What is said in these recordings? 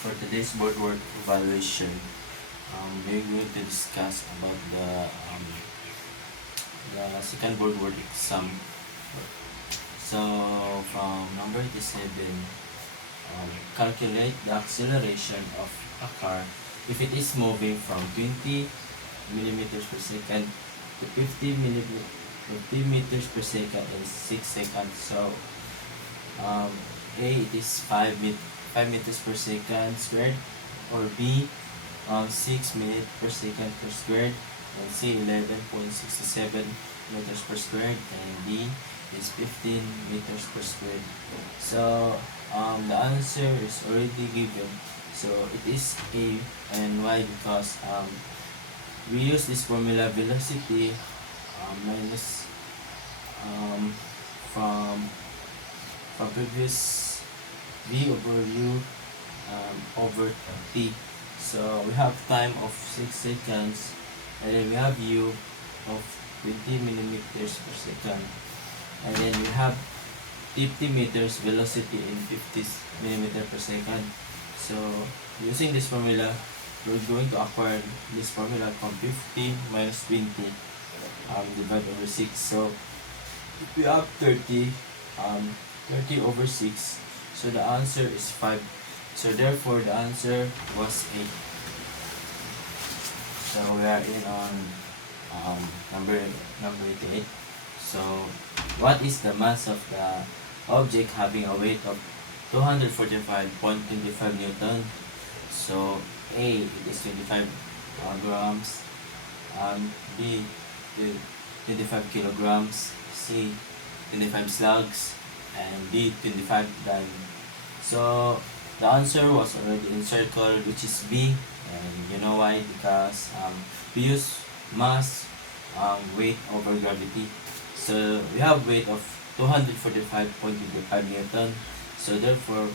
For today's board work evaluation, we're going to discuss about the second board work exam. So from number 87, calculate the acceleration of a car if it is moving from 20 millimeters per second to 50 meters per second in 6 seconds. So A, it is 5 meters per second squared, or B, 6 meters per second per squared, and C, 11.67 meters per squared, and D is 15 meters per squared. So the answer is already given. So it is A. And why? Because we use this formula, velocity minus from previous v over u over t. So we have time of 6 seconds, and then we have u of 20 millimeters per second, and then we have 50 meters velocity in 50 millimeter per second. So using this formula, we're going to acquire this formula from 50 minus 20 divided over 6. So if we have 30 over 6, so the answer is 5. So therefore the answer was 8. So we are in on number 88. So what is the mass of the object having a weight of 245.25 Newton? So A, it is 25 grams, B, 25 kilograms, C, 25 slugs, and D, 25 diamond. So the answer was already encircled, which is B, and you know why? Because we use mass, weight over gravity. So we have weight of 245.25 Newton. So therefore,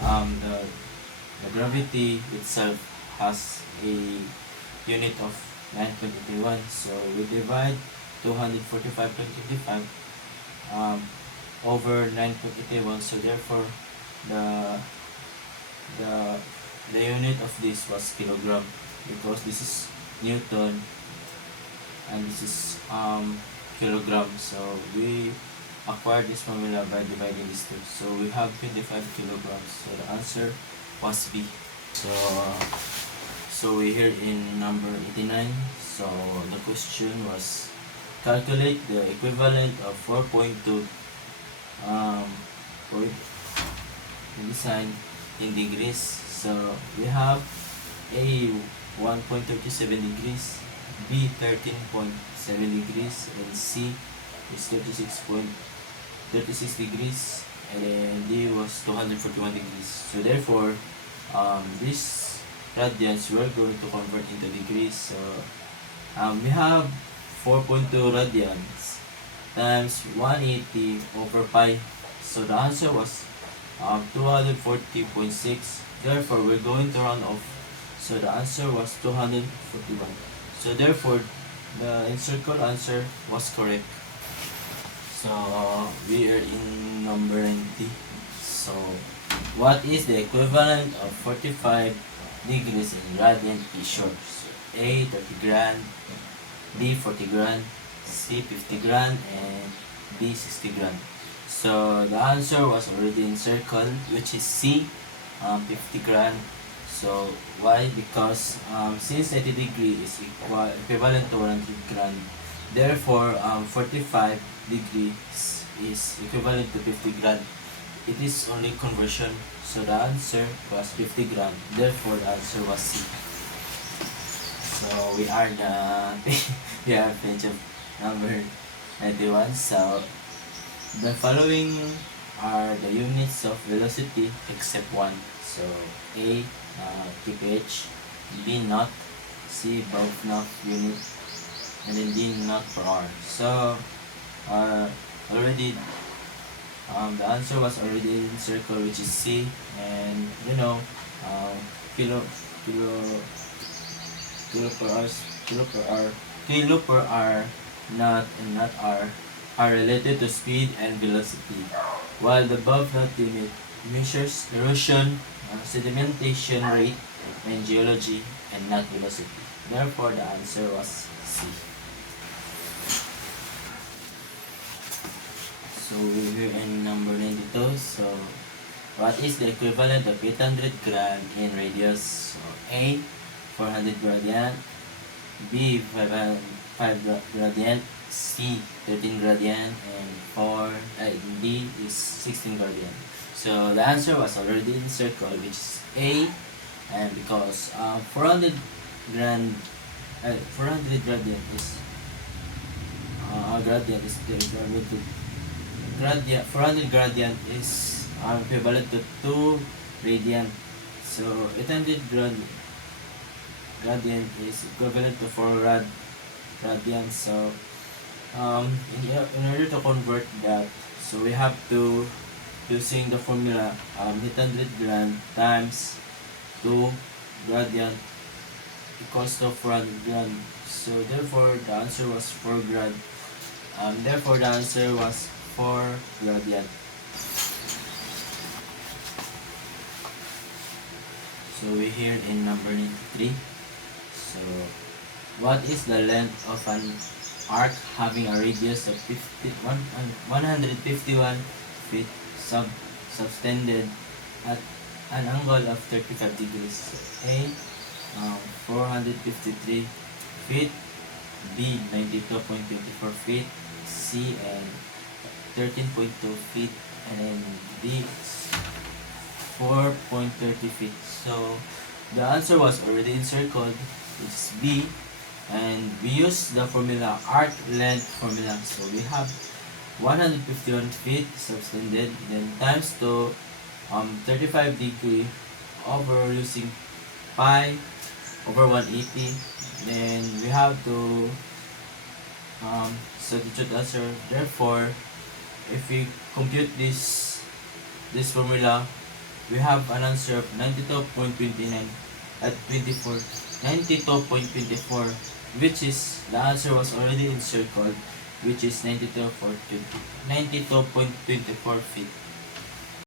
the gravity itself has a unit of 9.81. So we divide 245.25 over 9.81. So therefore, the unit of this was kilogram, because this is Newton and this is kilogram. So we acquired this formula by dividing these two. So we have 25 kilograms. So the answer was B. So we here in number 89. So the question was, calculate the equivalent of 4.2 for design in degrees. So we have A, 1.37 degrees, B, 13.7 degrees, and C is 36 degrees, and then D was 241 degrees. So therefore, this radians we're going to convert into degrees. So we have 4.2 radians times 180 over pi. So the answer was 240.6. Therefore, we're going to round off. So the answer was 241. So therefore, the encircled answer was correct. So we are in number 90. So what is the equivalent of 45 degrees in radian T short? So A, 30 grand, B, 40 grand, C, 50 grand, and D, 60 grand. So the answer was already encircled, which is C, 50 grand. So why? Because since 90 degree is equivalent to 100 grand, therefore 45 degrees is equivalent to 50 grand. It is only conversion. So the answer was 50 grand. Therefore the answer was C. So we are we are page of number 91. So the following are the units of velocity except one. So A, kph, B, knot, C, both knot unit, and then D, knot per hour. So already the answer was already encircled, which is C, and you know kilo per hour, knot and knot hour are related to speed and velocity, while the above knot unit measures erosion sedimentation rate and geology and not velocity. Therefore, the answer was C. So we're here in number 92. So what is the equivalent of 800 grad in radius? So A, 400 gradient, B, 5 gradient, C, 13 gradient, and D is 16 gradient. So the answer was already encircled, which is A, and because 400 gradient is gradient is equivalent to gradient. 400 gradient is equivalent to 2 radian. So 800 gradient is equivalent to 4 radian. So in order to convert that, so we have to using the formula 800 grand times 2 gradient equals to 400 grand. So therefore the answer was 4 grad. Therefore the answer was 4 gradient. So we're here in number 93. So what is the length of an arc having a radius of 151 feet subtended at an angle of 35 degrees? A, 453 feet, B, 92.24 feet, C, and 13.2 feet, and then D, 4.30 feet. So the answer was already encircled, which is B, and we use the formula, arc length formula. So we have 151 feet subtended, then times to 35 degree over using pi over 180. Then we have to substitute the answer. Therefore, if we compute this formula, we have an answer of 92.29 at 24, 92.24, which is the answer was already encircled, which is 92.24 feet.